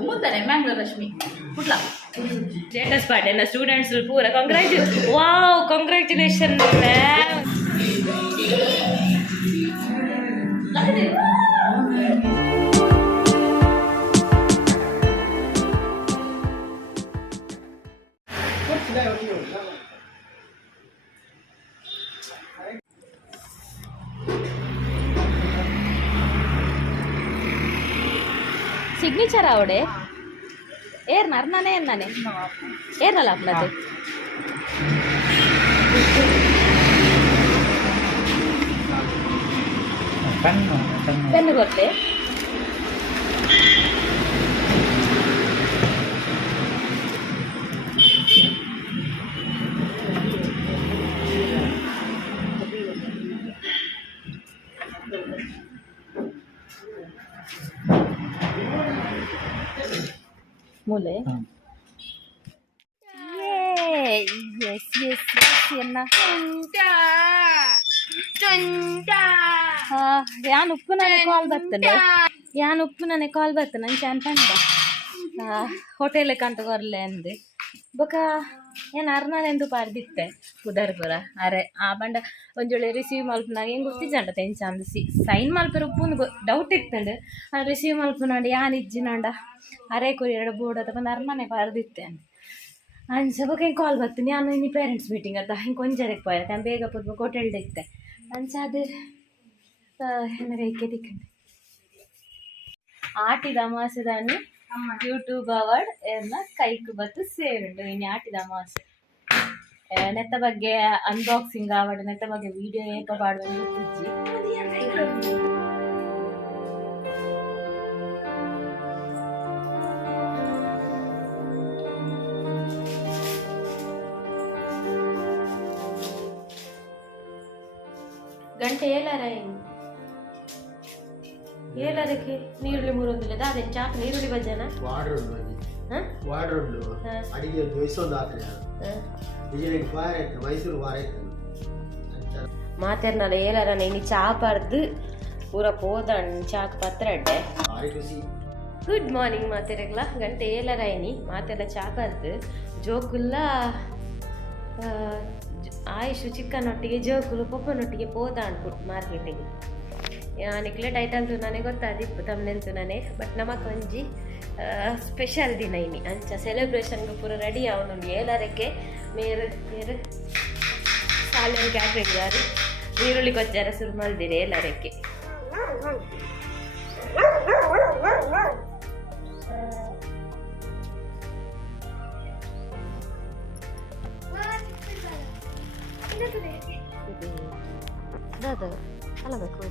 ಮೂತಾನೆ Mangalore Rashmi Kutta status party ಎಲ್ಲ students ಪೂರ wow congratulation signature ಅವಡೆ air ನರ್ನಾನೆ ನಾನೇ ಏರ್ನಲ್ಲ ಅಪ್ಲದು ಪೆನ್ನು ಕೊಟ್ಟೆ ಮೂಲೆ ಯಾನ್ ಉಪ್ಪು ನನಗೆ ಕಾಲ್ ಬರ್ತನೆ ನಂಗೆ ಚಾನ್ ಪಂಡ ಹೋಟೆಲ್ ಕಂತ ಕೊರ್ಲೆ ಅಂದು ಬೊಕ ಏನು ಅರ್ನಾನೆಂದು ಪಾರ್ದಿತ್ತೆ ಪುದರ್ಪುರ ಅರೆ ಆ ಬಂಡ ಒಂಜೊಳ್ಳೆ ರಿಸೀವ್ ಮಲ್ಪನಾಗ ಹೆಂಗೆ ಗೊತ್ತಿದ್ದಂಡ ತೆಂಚ ಅಂದು ಸೈನ್ ಮಲ್ಪರ ಉಪ್ಪು ಡೌಟ್ ಇತ್ತಂಡು ರಿಸೀವ್ ಮಲ್ಪನಾಂಡ ಯಾನ್ ಇಜ್ಜಿನಾಂಡ ಅರೆ ಕೊರಿ ಎರಡು ಬೋರ್ಡ್ ಅದ ಬಂದು ಅರ್ನಾನೆ ಪಾರ್ದಿತ್ತೆ ಅಂದು ಅಂಚ ಬೊಕ ಹೆಂಗೆ ಕಾಲ್ ಬರ್ತೀನಿ ನಾನು ಇನ್ನು ಪೇರೆಂಟ್ಸ್ ಮೀಟಿಂಗ್ ಅದ ಹಿಂಗೆ ಕೊಂಚರಕ್ಕೆ ಪೋಯತ್ತೆ ಬೇಗ ಪುದ್ಬೇಕು ಹೋಟೆಲ್ಡ್ ಇತ್ತೆ ಅಂಚ ಅದು ಏನಾರ ಏಕೆ ತಿಕ್ಕಂಡು ಆಟಿದ ಅಮಾಸೆದಾನು ಯೂಟ್ಯೂಬ್ ಅವಾರ್ಡ್ ಎಲ್ಲ ಕೈಕು ಬತ್ತು ಸೇರುಂಡು ಇನ್ನು ಆಟಿದ ಅಮಾಸೆ ನೆತ್ತ ಬಗ್ಗೆ ಅನ್ಬಾಕ್ಸಿಂಗ್ ಆವಾರ್ಡ್ ನೆತ್ತ ಬಗ್ಗೆ ವಿಡಿಯೋ ಏಪ ಪಾಡುವ ಗಂಟೆ ಏಳರಕ್ಕೆ ನೀರುಳ್ಳಿ ಮೂರೊಂದಿಲ್ಲ ಅದೇ ಚಾಕ್ ನೀರುಳ್ಳಿ ಬಜ್ಜನ ಅಡಿಗೆ ಮೈಸೂರು ಮಾತೆರ್ನಲ್ಲ ಏಳರನ ಇನ್ನು ಚಾ ಪಾರ್ದು ಪೂರ ಪೋದಣ್ ಚಾಕ್ ಪತ್ರಡ್ಡೆ ಗುಡ್ ಮಾರ್ನಿಂಗ್ ಮಾತೆರಗ್ಲ ಗಂಟೆ ಏಳರ ಇನಿ ಮಾತೆಲ್ಲ ಚಾ ಪಾರ್ದು ಜೋಕುಲ್ಲ ಆಯುಷು ಚಿಕ್ಕನೊಟ್ಟಿಗೆ ಜೋಕುಲು ಪಪ್ಪನೊಟ್ಟಿಗೆ ಪೋದ ಅನ್ಬಿಟ್ಟು ಮಾರ್ಕೆಟಿಗೆ ನಿಕ್ಲೆ ಟೈಟಲ್ದು ನನಗೆ ಗೊತ್ತಾದಿತ್ತು ತಮ್ಮನೆಂತು ನಾನೇ ಬಟ್ ನಮಗೆ ಒಂಜಿ ಸ್ಪೆಷಲ್ ದಿನ ಇನಿ ಅಂಚ ಸೆಲೆಬ್ರೇಷನ್ಗೆ ಪೂರ ರೆಡಿ ಅವನು ಏಳರಕ್ಕೆ ಮೇರು ಮೇರು ಸಾಲಿನ ಕ್ಯಾಟ್ರಿಂಗ್ ಗಾರು ಈರುಳ್ಳಿ ಕೊಚ್ಚಾರ ಶುರು ಮಾಡಿದಿರಿ ಏಳರಕ್ಕೆ ಅಲ್ಲಬೇಕು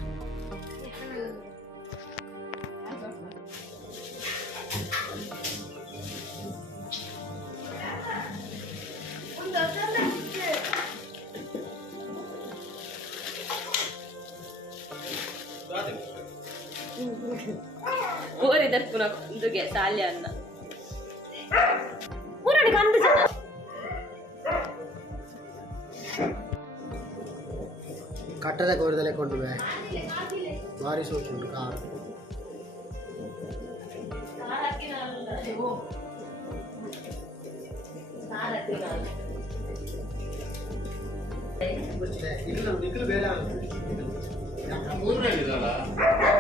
ಓರಿದ ಪುನಃ ಇಂದುಗೆ ಸಾಲ್ಯ ಅನ್ನ ಊರಡಿಗೆ ಅಂದು ಜನ ಕಟ್ಟದ ಕೋರದಲ್ಲೇ ಕೊಂಡು ಭಾರಿ ಸೋಚುಂಟು ಕಾರು ನಿಖಲು ಬೇಡ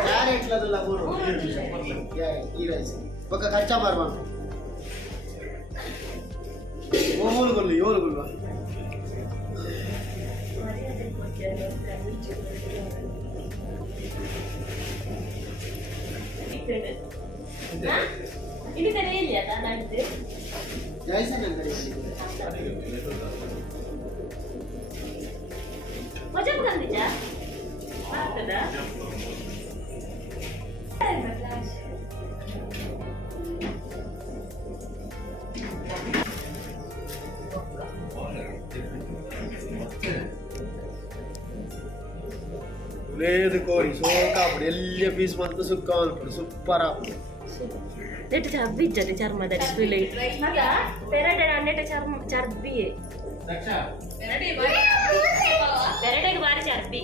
ಕ್ಯಾರೆಟ್ಲದಲ್ಲ ಈ ರೈಸ್ ಒಕ್ಕ ಕಚ್ಚಾ ಮಾರ್ಬಾರ್ದು ಓಮೂಲುಗೊಳ್ಳು ಏಳುಗೊಳ್ಳುವ లేదు కోరి సోకా అప్పుడు ఎల్లి పీస్ మొత్తం సుక్క అప్పుడు సూపర్ అప్పుడు ನೆಟ್ ಚರ್ಬಿ ಇಜ್ಜದೆ ಚರ್ಮದ ಡಿಸ್ಪ್ಲೇ ಮಗ ಪೆರಡೆ ನೆಟ್ ಚರ್ಬಿ ಪೆರಡೆಗೆ ಬಾರಿ ಚರ್ಬಿ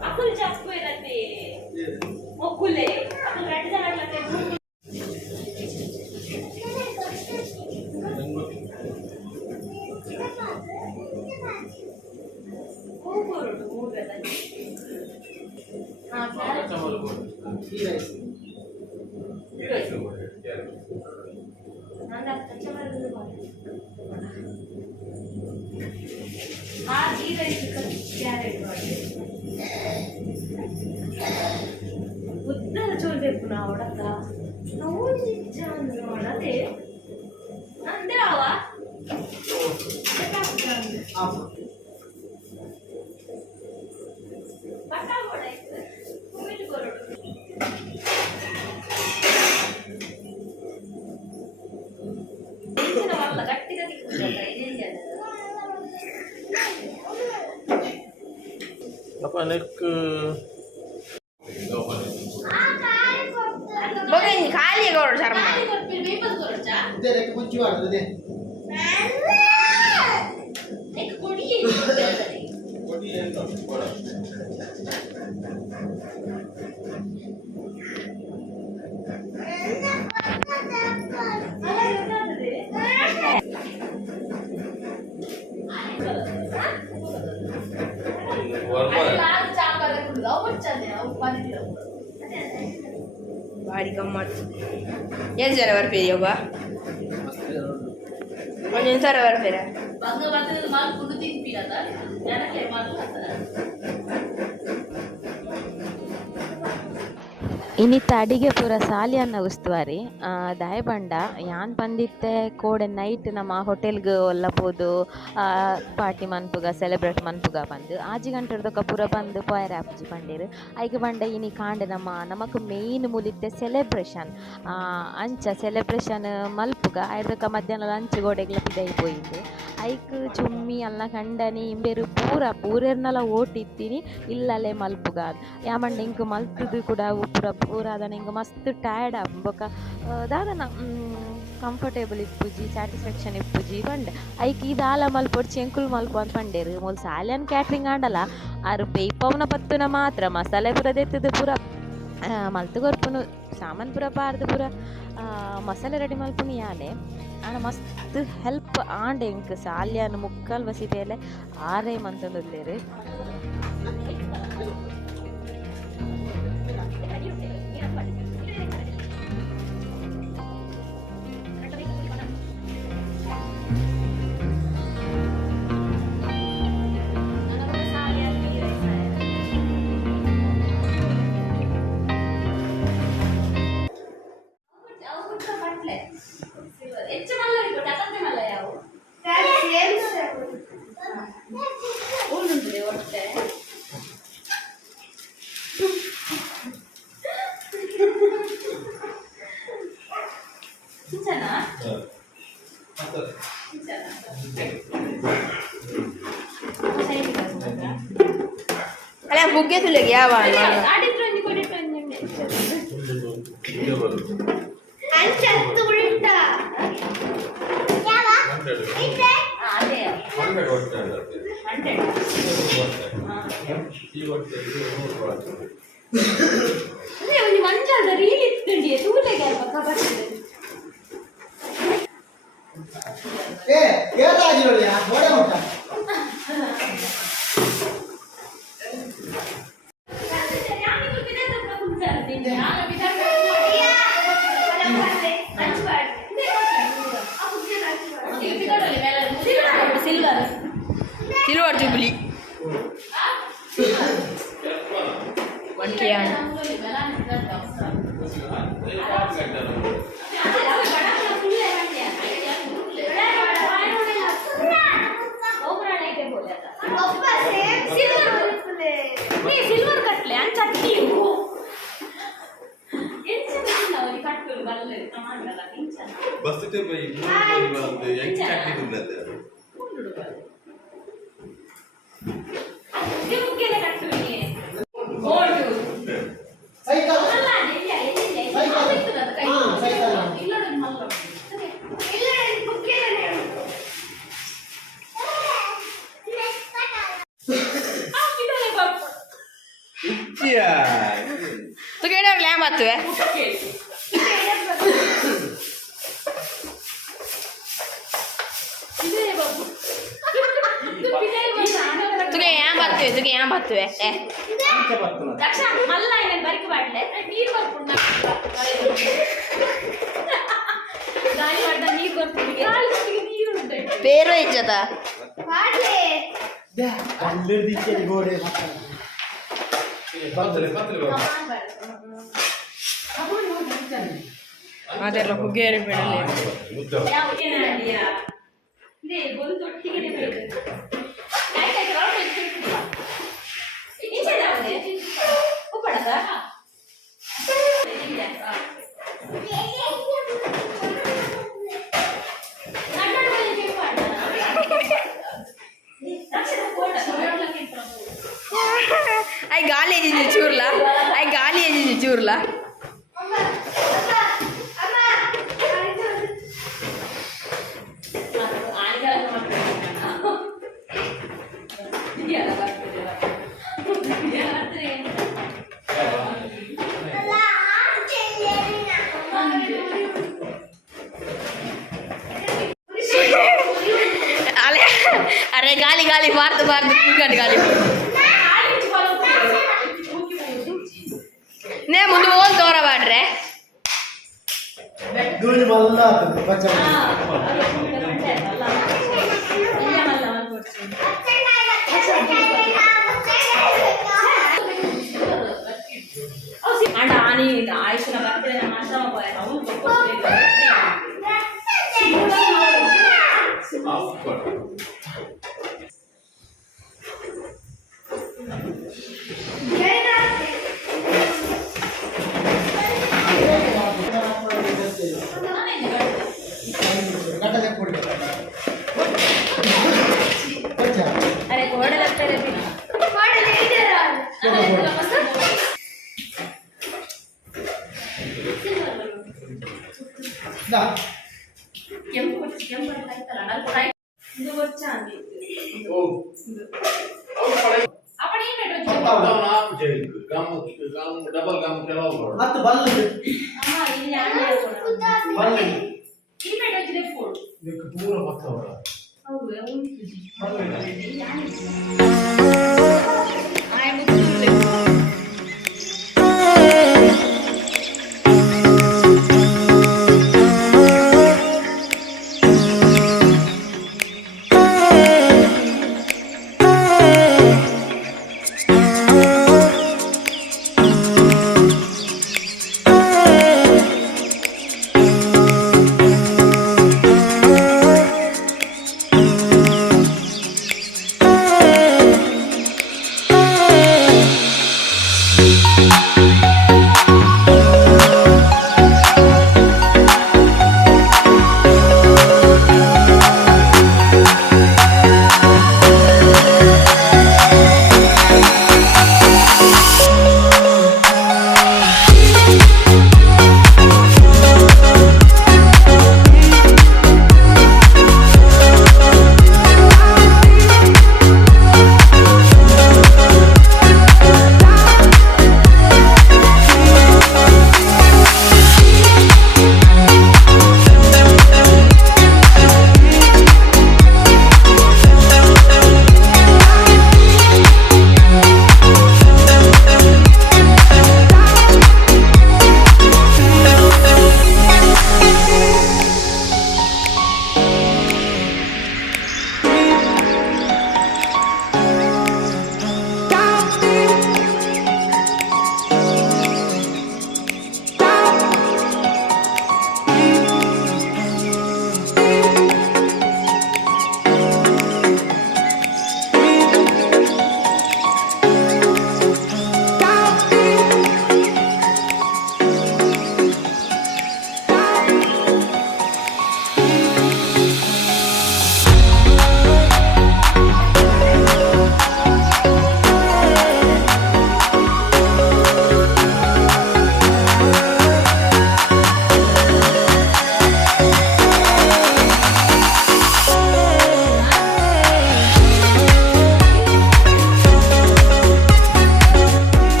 Aku capek nanti. Mau kule, aku ready jangan lagi. ಉತ್ತರ ಚೋಲ್ಬೇಕು ನಾವು ಅವಡಕ್ಕ ನೋಡಿ ಅದೇ ಅಂದ್ರೆ ಅವ ಗಟ್ಟಿಗೆ apa nek Bagain kali ya kalau sarma. Dede ek kunci wala dede. एक कोड़ी है kodi ento kola Bari kamat. Ya jara berperi apa? Onjen jara berperi. Bangga banget malu kudu timpi dah, jangan kayak malu lah. ಇನ್ನಿತ್ತ ಅಡಿಗೆ ಪೂರ ಸಾಲಿಯನ್ನ ಉಸ್ತುವಾರಿ ದಯ ಬಂಡ ಯಾನ್ ಪಂದಿತ್ತೆ ಕೋಡೆ ನೈಟ್ ನಮ್ಮ ಹೋಟೆಲ್ಗೆ ಒಲ್ಲಬೋದು ಪಾರ್ಟಿ ಮನ್ಪುಗ ಸೆಲೆಬ್ರೇಟ್ ಮನ್ಪುಗ ಬಂದು ಆಜಿ ಗಂಟೆಡ್ದೊಕ್ಕ ಪೂರ ಬಂದು ಪೋಯರ್ ಆಪುಜಿ ಪಂಡೇರು ಐಕೆ ಬಂಡ ಇನಿ ಕಾಂಡೆ ನಮಕ್ ಮೇಯ್ನ್ ಮುಲಿತ್ತೆ ಸೆಲೆಬ್ರೇಷನ್ ಅಂಚ ಸೆಲೆಬ್ರೇಷನ್ ಮಲ್ಪುಗ ಐದಕ್ಕ ಮಧ್ಯಾಹ್ನ ಲಂಚ್ ಗೋಡೆಗ್ಲ ಪಿದೈಪೋಯಿಂದು ಐಕ್ ಚುಮ್ಮಿ ಅಲ್ಲ ಕಂಡನಿ ಇಂಬೇರು ಪೂರೆರ್ನಲ ಓಟಿತ್ತೀನಿ ಇಲ್ಲಲ್ಲೇ ಮಲ್ಪುಗ ಯಾಮಂಡ ಇಂಕು ಮಲ್ತದು ಕೂಡ ಪೂರ ಅದನ್ನ ಹಿಂಗೆ ಮಸ್ತ್ ಟಯರ್ಡ್ ಬೊಕ ದಾದನ ಕಂಫರ್ಟೇಬಲ್ ಇಪ್ಪುಜಿ ಸ್ಯಾಟಿಸ್ಫ್ಯಾಕ್ಷನ್ ಇಪ್ಪುಜಿ ಪಂಡೆ ಐಕ್ ಇದಾಲ ಮಲ್ಪೊಡು ಚೆಂಕುಲ್ ಮಲ್ಪು ಅಂತ ಪಂಡೇರು ಮೂಲ ಸಾಲಿಯನ್ ಕ್ಯಾಟ್ರಿಂಗ್ ಆಂಡಲ್ಲ ಆರು ಪೇಯ್ಪವನ ಪತ್ತುನ ಮಾತ್ರ ಮಸಾಲೆ ಪೂರ ದೆತ್ತದು ಪೂರ ಮಲ್ತು ಕೊರ್ಪುನು ಸಾಮಾನು ಪೂರ ಪಾರ್ದು ಪೂರ ಮಸಾಲೆ ರೆಡಿ ಮಲ್ಪುನು ಯಾನೆ ಆನ ಮಸ್ತ್ ಹೆಲ್ಪ್ ಆಂಡೆ ಇಂಕ್ ಸಾಲ್ಯಾನ ಮುಕ್ಕಲ್ ವಸಿತೆಯಲ್ಲೇ ಆರೇ ಮಂತಂದುಲ್ಲೇರು Kalian buke tuh lagi apa? Silver Jubilee. Wantian. Silver कटले आणि चटणी बस ते भाई मूड यांची चटणी तुला तर तू केड्यावर लॅम आतोय तुगे या बातोय ದಕ್ಷ ಮಲ್ಲ ಏನೇನು ಬರಿಕೆ ಮಾಡಲೆ ನೀರು ಬರ್ಕೊಂಡು ಗಾಳಿ ಮಾಡ್ದ ನೀರು ಬರ್ಕೊಂಡು ನೀರು ಉಂಟು పేరు ఇచ్చదా ಗೋಡೆ ಅದೆಲ್ಲ ಹುಗ್ಗೇರಿ ಬಿಡಲಿ आई गाली चूरला अरे गाली मारते गाली ನೇ ಮುಂದೆ ಹೋಗಿ ತೋರ border Dhuli Mallya Bachcha and అని ఆయుష్న బర్త్డే మాత్రం అవును अरे घोड़े लगते रहते डबल गम ಕೆಲವು ಮತ್ತೆ ಬಲ್ಲದು ಅಮ್ಮ ಇಲ್ಲಿ ಯಾರು ಬಲ್ಲದು ಈ ಮೆಟೋಜಿದೆ ಫೋಡ್ ಇದಕ್ಕೆ ಪೂರ ಪಕ್ಕವರ ಹೌದು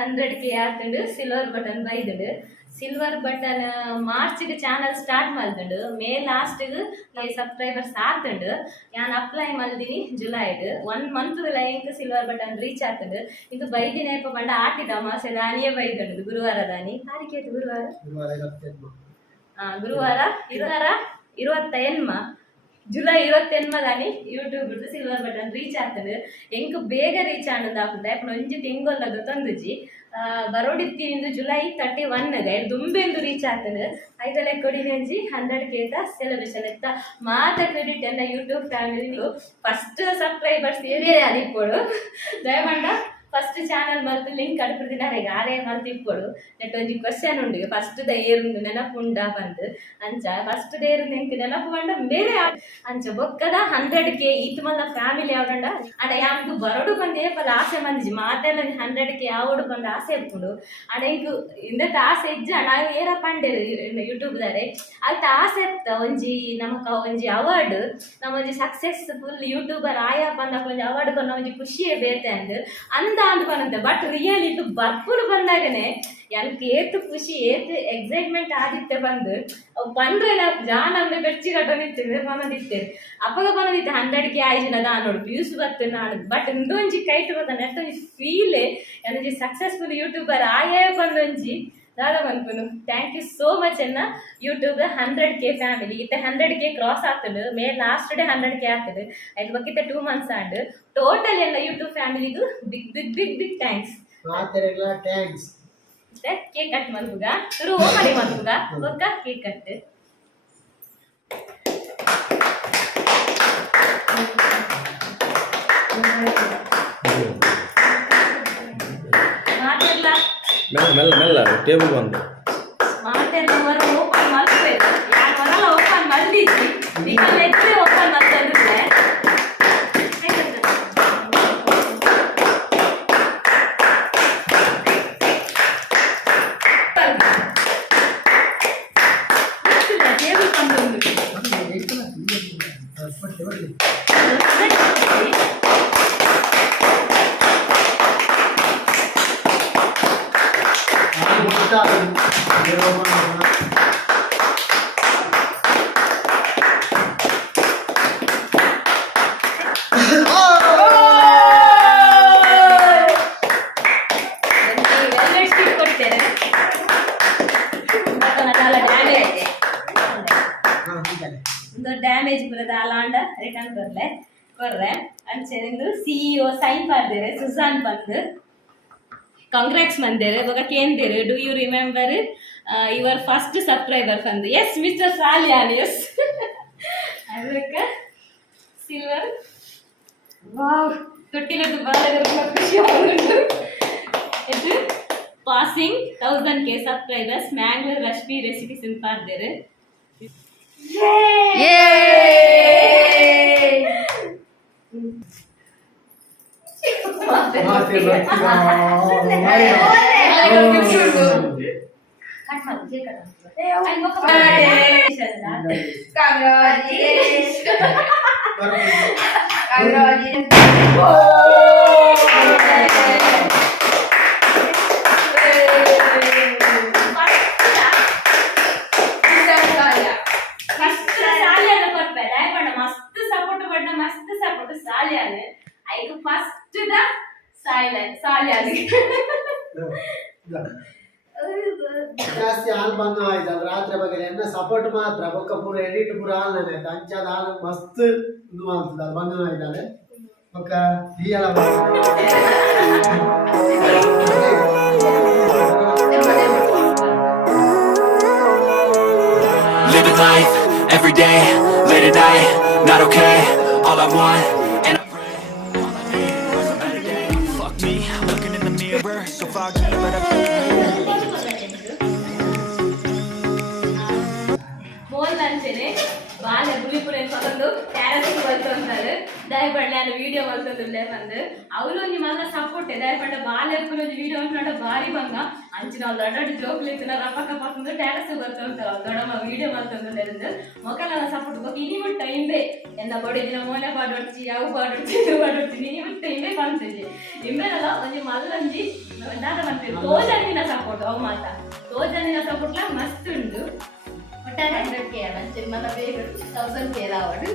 100K ಆತುಂಡು ಸಿಲ್ವರ್ ಬಟನ್ ಬೈದುಂಡು ಸಿಲ್ವರ್ ಬಟನ್ ಮಾರ್ಚ್ಗೆ ಚಾನಲ್ ಸ್ಟಾರ್ಟ್ ಮಾಡ್ದುಂಡು ಮೇ ಲಾಸ್ಟ್ಗೆ ಸಬ್ಸ್ಕ್ರೈಬರ್ಸ್ ಆತುಂಡು ನಾನು ಅಪ್ಲೈ ಮಲ್ದಿನಿ ಜುಲೈಡ್ 1 ಮಂತ್ ಲೈಂಕ್ ಸಿಲ್ವರ್ ಬಟನ್ ರೀಚ್ ಆತುಂಡು ಇದು ಬೈದಿನ ಏಪ ಬಂಡ ಆಟಿದ ಅಮಾಸೆ ದಾನಿಯೇ ಬೈದುಂಡು ಗುರುವಾರ ದಾನಿ ತಾರೀಕು ಗುರುವಾರ ಗುರುವಾರ 28 ಜುಲೈ 28 ದಾನಿ ಯೂಟ್ಯೂಬ್ ಸಿಲ್ವರ್ ಬಟನ್ ರೀಚ್ ಆಗ್ತದೆ ಎಂಕ್ ಬೇಗ ರೀಚ್ ಆನದ ಆಗ್ತದೆ ಯಾಕಂದ್ರೆ ಒಂಜಿ ತಿಂಗೊಲ್ಲದು ತಂದುಜಿ ಬರೋಡಿತ್ತಿನಿಂದು ಜುಲೈ 31ಗೆ ದುಂಬೆಂದು ರೀಚ್ ಆಗ್ತದೆ ಐದಲೆ ಕೊಡಿನೆಂಜಿ 100K ಸೆಲೆಬ್ರೇಷನ್ ಎತ್ತ ಮಾತ ಕ್ರೆಡಿಟ್ ಎಲ್ಲ ಯೂಟ್ಯೂಬ್ ಫ್ಯಾಮಿಲಿ ಫಸ್ಟ್ ಸಬ್ಸ್ಕ್ರೈಬರ್ಸ್ ಏರಿಯೇ ಅದಿಪ್ಪೋಡು ದಯಮಾಡ ಫಸ್ಟ್ ಚಾನಲ್ ಮಲ್ತು ಲಿಂಕ್ ಕಡ್ಪಿಡ್ತೀನಿ ಆರೇ ಮಲ್ತು ಇಪ್ಪೋಡು ನೆಟ್ ಒಂಜಿ ಕ್ವಶನ್ ಉಂಡು ಫಸ್ಟ್ ದ ಏರುಂಡು ನೆನಪು ಉಂಡಾ ಬಂದು ಅಂಚ ಫಸ್ಟ್ ದ ಏರು ನೆನಪು ನೆನಪು ಬಂಡ ಬೇರೆ ಅಂಚ ಬೊಕ್ಕದ 100K ಈತ್ ಮಲ್ಲ ಫ್ಯಾಮಿಲಿ ಯಾವ್ದಂಡ ಅಡ ಯಾವ್ದು ಬರೋಡು ಬಂದು ಏಪಲ್ಲ ಆಸೆ ಬಂದಿಜಿ ಮಾತೆಲ್ಲ 100K ಯಾವಡು ಬಂದು ಆಸೆ ಇಪ್ಪುಂಡು ಅಡ ಇಂಕು ಇಂದತ್ತ ಆಸೆ ಇಜ್ಜ ನಾವು ಏರ ಪಂಡೇರು ಯೂಟ್ಯೂಬ್ ದಾರೆ ಆಯ್ತು ಆಸೆ ಇತ್ತ ಒಂಜಿ ನಮಕ ಒಂಜಿ ಅವಾರ್ಡ್ ನಮ್ಮ ಒಂಜಿ ಸಕ್ಸಸ್ಫುಲ್ ಯೂಟ್ಯೂಬರ್ ಆಯಾ ಬಂದಾಗ ಒಂಜಿ ಅವಾರ್ಡ್ ಕೊನ್ನ ಒಂಜಿ ಖುಷಿಯೇ ಬೇತೆ ಅಂದ ಅಂದ್ಕೊಂಡೆ ಬಟ್ ರಿಯಲ್ ಇದು ಬರ್ಪುರು ಬಂದಾಗನೆ எனக்கு ಏತು ಖುಷಿ ಏತು ಎಕ್ಸೈಟ್ಮೆಂಟ್ ಆದಿತ್ತೆ ಬಂದು ಬಂದ್ರೆ ನಾವು ಜಾನಂದ್ರೆ ಬೆಚ್ಚಿ ಕಟ್ಟೋದಿತ್ತೇವೆ ಬಂದಿತ್ತೇವೆ ಅಪ್ಪಗ ಬಂದಿತ್ತು 100K ಆಯ್ಜಿನ ದಾನೋಡು ವ್ಯೂಸ್ ಬರ್ತೇನೆ ನಾನು ಬಟ್ ಇಂದೊಂಜಿ ಕೈಟ್ ಬತ್ತ ನೆಟ್ಟೊಂಜಿ ಫೀಲೇ ನನಗೆ ಸಕ್ಸಸ್ಫುಲ್ ಯೂಟ್ಯೂಬರ್ ಆಯೇ ಬಂದೊಂಜಿ ದಾದ ಬಂದ್ಪನು ಥ್ಯಾಂಕ್ ಯು ಸೋ ಮಚ್ ಎನ್ನ ಯೂಟ್ಯೂಬ್ 100K ಫ್ಯಾಮಿಲಿ ಇತ್ತೆ 100K ಕ್ರಾಸ್ ಆಗ್ತದೆ ಮೇ ಲಾಸ್ಟ್ ಡೇ 100K ಆಗ್ತದೆ ಐದು ಬಕ್ಕಿತ್ತ 2 ಮಂತ್ಸ್ ಆಂಡ್ ಟೋಟಲ್ ಎಲ್ಲ ಯೂಟ್ಯೂಬ್ ಫ್ಯಾಮಿಲಿಗೂ big big big big thanks thanks cake cut ಮಲ್ಬುಗ ಶುರು ಮಾಡಿ ಮಲ್ಬುಗ ಒಕ್ಕ ಕೇಕ್ ಕಟ್ ಮಾತೆಲ್ಲ ಮೆಲ್ಲ ಟೇಬಲ್ ಬಂದು ಮಾತೆಲ್ಲ ಓಪನ್ ಮಾಡ್ಬೇಕು ಯಾರು ಹೊರಲ್ಲ ಓಪನ್ ಮಾಡ್ಲಿಕ್ಕೆ ನಿಮ್ಮಲ್ಲಿ ಎತ್ತರೆ ಓಪನ್ ಮಾಡ್ತಿದ್ರೆ ಡ್ಯಾಮೇಜ್ ಬರೋದು ಅಲಾಂಡ ರಿಟರ್ನ್ ಕೊರ್ರೆ ಅಂಚೆಂದು CEO ಸೈನ್ ಪಾಡ್ದೇರೆ ಸುಜಾನ್ ಬಂದು ಕಾಂಗ್ರಾಟ್ಸ್ ಮಂದೇರೆ ಇವಾಗ ಕೇಂದೇರೆ do you remember your first subscriber ಬಂದು ಎಸ್ ಮಿಸ್ಟರ್ ಸಾಲಿಯಾನ್ ಎಸ್ ಅದಕ್ಕೆ ಸಿಲ್ವರ್ ವಾವ್ ತೊಟ್ಟಿಲದ್ದು ಬಾಲಗರ ಖುಷಿ ಆಗುಂಟು ಇದು passing 1000K subscribers Mangalore Rashmi recipes ಅಂತ ಪಾಡ್ದೇರೆ ಜಾಸ್ತಿ ಹಾಲು ಬಂದು ಆಯ್ತು ರಾತ್ರಿ ಬಗ್ಗೆ ಎನ್ನ ಸಪೋರ್ಟ್ ಮಾತ್ರ ಬೊಕ್ಕ ಪೂರ ಎಡಿಟ್ ಪೂರ ಹಾಲ್ನೇ ಅಂಚಾದ ಹಾಲು ಮಸ್ತ್ ಇದು ಮಾಡ್ತದೆ ಬಂದು ಆಯ್ತಾಳೆ ಬೊಕ್ಕ real living life every day late at night not okay all I want and I pray all I need is a better day fuck me looking in the mirror so foggy but I ಓದ್ಲಂಚೆನೆ ಬಾಲೆ ಪುಲಿಪುರ ಒಂದು ಟ್ಯಾರಸ್ ಬರ್ತಂತಾರೆ ದಯಪಂಡ ನಾನು video ಬರ್ತದಿಲ್ಲೇ ಬಂದು ಅವಳು ಒಂಜಿ ಮಲ್ಲ support ದಯಪಂಡ ಬಾಲೆ ಪುರ ಒಂದು video ಮಾಡ ಬಾರಿ ಬಂಗ ಅಂಚಿನ ಅವ್ಳು ದೊಡ್ಡ ಜೋಕ್ಲಿತ್ತಿನ ರಪ್ಪಕ್ಕ ಪಕ್ಕಂದು ಟ್ಯಾರಸ್ ಬರ್ತಂತಾರೆ ಅವ್ಳು ದೊಡ್ಡಮ್ಮ ವಿಡಿಯೋ ಬರ್ತಂದು ಮೊಕಲೆಲ್ಲ ಸಪೋರ್ಟ್ ಬೇಕು ಇನಿ ಮುಟ್ಟ ಇಂಬೆ ಎಂದ ಬಡಿದಿನ ಮೋನೆ ಪಾಡೊಡ್ಚಿ ಯಾವ ಪಾಡೊಡ್ಚಿ ಇದು ಪಾಡೊಡ್ಚಿ ಇನಿ ಮುಟ್ಟ ಇಂಬೆ ಕಾಣ್ತಿದ್ದೆ ಇಂಬೆನಲ್ಲ ಒಂಜಿ ಮಲ್ಲಂಜಿ ದಾದ ಬಂತೀವಿ ತೋಜನಿನ ಸಪೋರ್ಟ್ ಅವು ಮಾತ ತೋಜನಿನ ಸಪೋರ್ಟ್ಲ ಮಸ್ತ್ ಉಂಟು ಒಟ್ಟಾರೆ 100K ನನ್ನ ಬೇಗ 1000K ರಾವಡು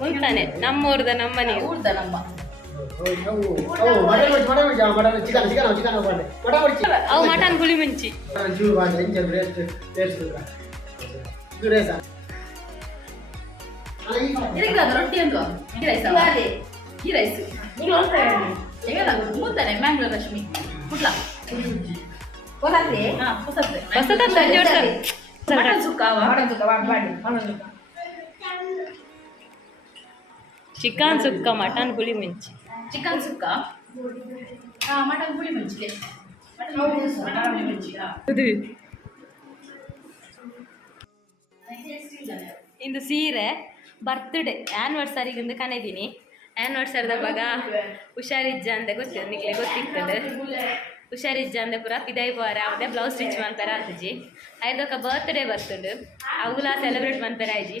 ಮುಂತಾನೆ ನಮ್ಮೂರ್ದ ನಮ್ಮನೆ ಊರ್ದ ನಮ್ಮ ಅವು ಮಟನ್ ಪುಳಿ ಮುಂಚಿ ರೊಟ್ಟಿ ಅಂತ ಈ ರೈಸ್ ಮುಂತಾನೆ ಮ್ಯಾಂಗ್ಳೂರ್ ಲಕ್ಷ್ಮಿ ಪುಟ್ಲ ಮಟನ್ ಸುಕ್ಕ ಚಿಕನ್ ಸುಕ್ಕ ಮಟನ್ ಪುಳಿ ಮುಂಚಿ ಚಿಕನ್ ಸುಕ್ಕ ಮಟನ್ ಪುಳಿ ಮುಂಚಿ ಇಂದು ಸೀರೆ ಬರ್ತ್ಡೇ ಆ್ಯನಿವರ್ಸರಿಗಿಂದು ಕನೆದೀನಿ ಆ್ಯನಿವರ್ಸರಿದ ಬಾಗ ಹುಷಾರಿಜ್ಜ ಅಂತ ಗೊತ್ತಿದ್ದು ನಿಕ್ಲೆ ಗೊತ್ತಿರ್ತದೆ ಹುಷಾರಿಜ್ಜ ಅಂದೆ ಪೂರ ಪಿದೈ ಪೋರ ಅವದೇ ಬ್ಲೌಸ್ ಸ್ಟಿಚ್ ಮಾಡ್ತಾರೆ ಅಜ್ಜಿ ಐದೊಕ್ಕ ಬರ್ತ್ಡೇ ಬರ್ತುಂಡು ಅವುಲ ಸೆಲೆಬ್ರೇಟ್ ಮಾಡ್ತಾರೆ ಅಜ್ಜಿ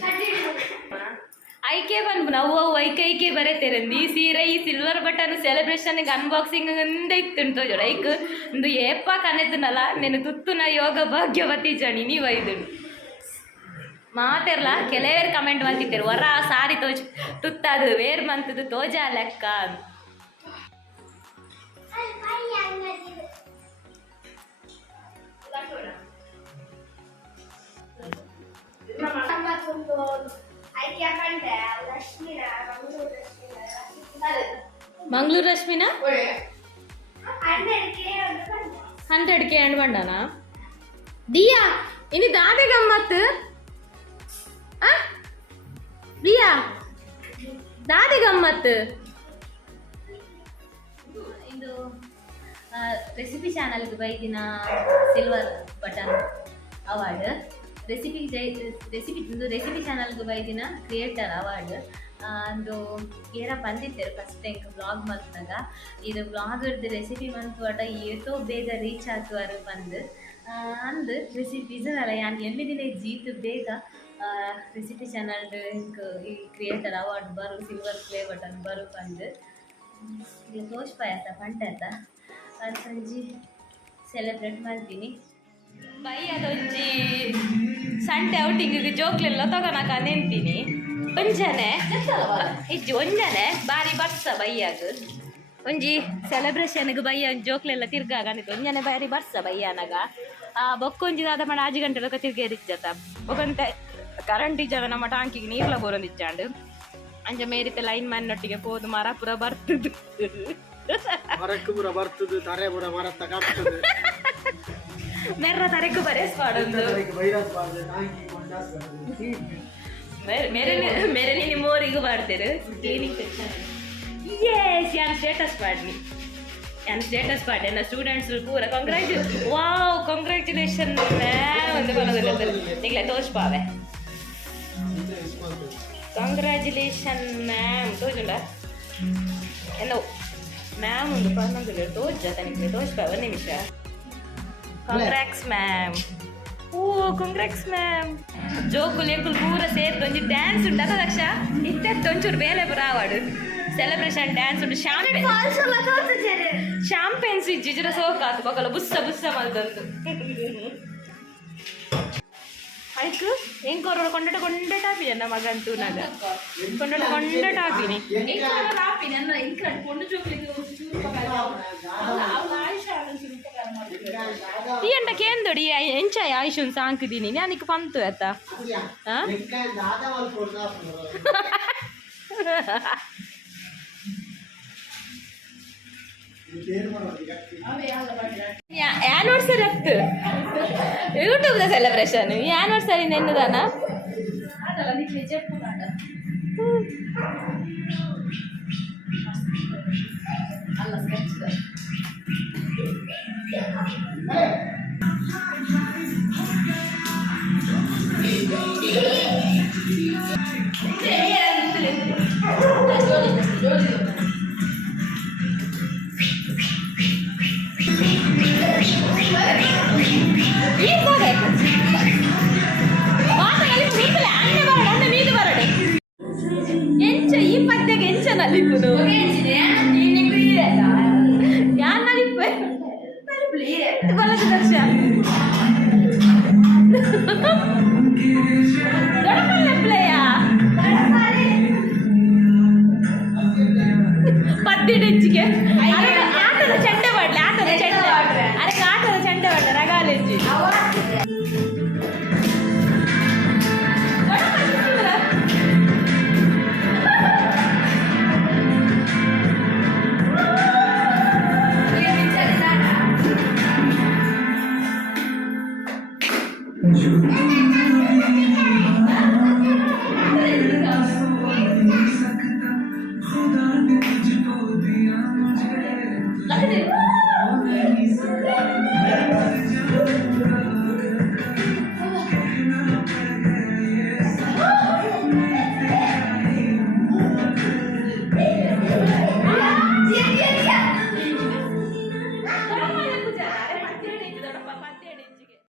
ಐಕೆ ಬಂದು ನಾವು ಐಕೆ ಬರತ್ತೇರೆ ಈ ಸೀರೆ ಈ ಸಿಲ್ವರ್ ಬಟನ್ ಸೆಲೆಬ್ರೇಷನ್ಗೆ ಅನ್ಬಾಕ್ಸಿಂಗ್ ಒಂದೇ ಇತ್ತುಂಟು ಜೋಡ ಐಕ್ ಒಂದು ಏಪ ಕನೆದನಲ್ಲ ನೆನ ತುತ್ತುನ ಯೋಗ ಭಾಗ್ಯವತಿ ಜಣಿ ನೀವು ಐದು ಮಾತಿರ್ಲ ಕೆಲವೇರು ಕಮೆಂಟ್ ಮಾಡ್ತಿದ್ದೇರು ಹೊರ ಸಾರಿ ತೋಜ್ ತುತ್ತದು ವೇರ್ ಮಂತದ್ದು ತೋಜ ಲೆಕ್ಕ ಮಂಗ್ಳೂರು ರಶ್ಮಿನ 100K ಅಂಡ್ ಬಂಡನಾ ದಿಯಾ ಇನಿ ದಾದೆ ಗಮ್ಮತ್ ದಿಯಾ ದಾದೆ ಗಮ್ಮತ್ ಇದು ರೆಸಿಪಿ ಚಾನಲ್ಗೆ ಬೈದಿನ ಸಿಲ್ವರ್ ಬಟನ್ ಅವಾರ್ಡ್ ರೆಸಿಪಿ ಚಾನಲ್ಗೆ ಬೈದಿನ ಕ್ರಿಯೇಟರ್ ಅವಾರ್ಡ್ ಅಂದು ಏರ ಬಂದಿದ್ದೇರು ಫಸ್ಟ್ ಟೈಮ್ ಬ್ಲಾಗ್ ಮಲ್ತಾಗ ಇದು ಬ್ಲಾಗರ್ದು ರೆಸಿಪಿ ಮಂತ್ವಾಡ ಏಟೋ ಬೇಗ ರೀಚ್ ಆತುವರು ಬಂದು ಅಂದು ರೆಸಿಪೀಸ್ ಅಲ್ಲ ಯಾನ್ ಎಲ್ಲಿದಿನ ಜೀತು ಬೇಗ ರೆಸಿಪಿ ಚಾನಲ್ದು ಈ ಕ್ರಿಯೇಟರ್ ಅವಾರ್ಡ್ ಬರು ಸಿಲ್ವರ್ ಪ್ಲೇ ಬಟನ್ ಬರು ಬಂದು ಈಗ ತೋಷ್ ಪಾಯಸ ಪಂಟದ ಅದು ಸಂಜೆ ಸೆಲೆಬ್ರೇಟ್ ಮಾಡ್ತೀನಿ ಬೈ ಅದೊಂಜಿ ಸಂಡೆ ಔಟಿಂಗಿಗೆ ಜೋಕ್ಲೆಲ್ಲ ತಗೊಳಕ ನೆನ್ತೀನಿ ಒಂಜನೆ ಇಜ್ಜಿ ಒಂಜನೆ ಬಾರಿ ಬರ್ಸ ಬೈಯಾಗ ಒಂಜಿ ಸೆಲೆಬ್ರೇಷನ್ಗೆ ಬೈಯ ಜೋಕ್ಲೆಲ್ಲ ತಿರ್ಗಾಗ ಅಂದಿತ್ತು ಒಂಜನೆ ಬಾರಿ ಬರ್ಸ ಬೈಯಾನಾಗ ಬೊಕ್ಕೊಂಜಿ ದಾದ ಮಾಡ 5 ಗಂಟೆಲಕ ತಿರ್ಗೇರಿಜ್ಜತ ಬೊಕಂತ ಕರೆಂಟ್ ಇಜ್ಜಾಗ ನಮ್ಮ ಟಾಂಕಿಗೆ ನೀರ್ಲ ಬೋರೊಂದಿಚ್ಚಾಂಡು ಅಂಚ ಮೇರಿತ ಲೈನ್ ಮ್ಯಾನ್ ನೊಟ್ಟಿಗೆ ಹೋದು ಮರ ಪುರ ಬರ್ತದ್ದು ಮರಕ್ಕೆ ಪುರ ಬರ್ತದೆ ತರೆ ಪುರ ಮರ ತಗೊಂಡು ನೆರ್ರ ತರೆಕು ಬರೇಸ್ ಮಾಡೋದು ವೈರಸ್ ಬಾರ್ದು ನಾಯಿ ಕೊಂಡಾಸ್ತಾರೆ मेरे ನೀನು ಮೋರಿಗೂ ಮಾಡ್ತೀರು ಯೆಸ್ ಯಾನ್ ಸ್ಟೇಟಸ್ ಪಾಡ್ನಿ ಯಾನ್ ಸ್ಟೇಟಸ್ ಪಾಡ್ನಿ ನನ್ನ ಸ್ಟೂಡೆಂಟ್ಸ್ ಪೂರ ಕಂಗ್ರ್ಯಾಚುಲೇಷನ್ ಒಂದು ಬರೋದಿಲ್ಲ ನಿಗ್ಲೆ ತೋರ್ಸ್ಪಾವೆ ಕಂಗ್ರ್ಯಾಚುಲೇಷನ್ ಮ್ಯಾಮ್ ತೋಜುಂಡ ಏನೋ ಮ್ಯಾಮ್ ಒಂದು ಪನ್ನೊಂದು ತೋಜ್ ಜೊತೆ ನಿಗ್ಲೆ ತೋರ್ಸ್ಪಾವೆ ಒಂದು ನಿಮಿಷ ಕಂಗ್ರಾಕ್ಸ್ ಮ್ಯಾಮ್ ಓ ಕಂಗ್ರಾಕ್ಸ್ ಮ್ಯಾಮ್ ಜೋಕುಲು ಎಂಕುಲು ಪೂರ ಸೇರ್ತು ಒಂಜಿ ಡ್ಯಾನ್ಸ್ ಉಂಟು ಅದ ದಕ್ಷ ಇತ್ತೆತ್ತು ಒಂಚೂರು ಬೇಲೆ ಬರಾವಾಡು ಸೆಲೆಬ್ರೇಷನ್ ಡ್ಯಾನ್ಸ್ ಉಂಟು ಶಾಂಪೇನ್ಸ್ ಇಜ್ಜಿರ ಸೋಕಾತು ಬೊಕಲ ಬುಸ್ಸ ಬುಸ್ಸ ಮಲ್ತಂದು ಆಯ್ತು ಎಂಕೋರು ಕೊಂಡಟ ಕೊಂಡಟಾಪಿ ನನ್ನ ಮಗಂತೂ ನಾಗ ಕೊಂಡಟ ಕೊಂಡಟಾಪಿನಿ ಈ ಎಂಟ ಕೇಂದೊಡಿ ಎಂಚಾಯ ಆಯುಷನ್ ಸಾಂಕಿದೀನಿ ನಾನಿಕ್ ಪಂತು ಆಯ್ತ ಆನಿವರ್ಸರಿ ಹತ್ತು ಯೂಟ್ಯೂಬ್ ಸೆಲೆಬ್ರೇಷನ್ ಈ ಆನಿವರ್ಸರಿ ನೆನ್ನದಾನ ಎಂಚ ಈ ಪದ್ಯಗೆ ಎಂಚ ನಲಿಪುನು ಯಾನ್ ನಲಿಪೆ ಬಲದ ದರ್ಶ ಪದ್ಯಡೆಂಚಿಗೆ ಆಟದ ಚೆಂಡೆ ಮಾಡ್ಲಿ ಆಟದ ಚೆಂಡೆ ಅದಕ್ಕೆ ಆಟದ ಚೆಂಡೆ ಮಾಡ್ಲಿ ರಗಾಲೆಂಜಿ Look at it.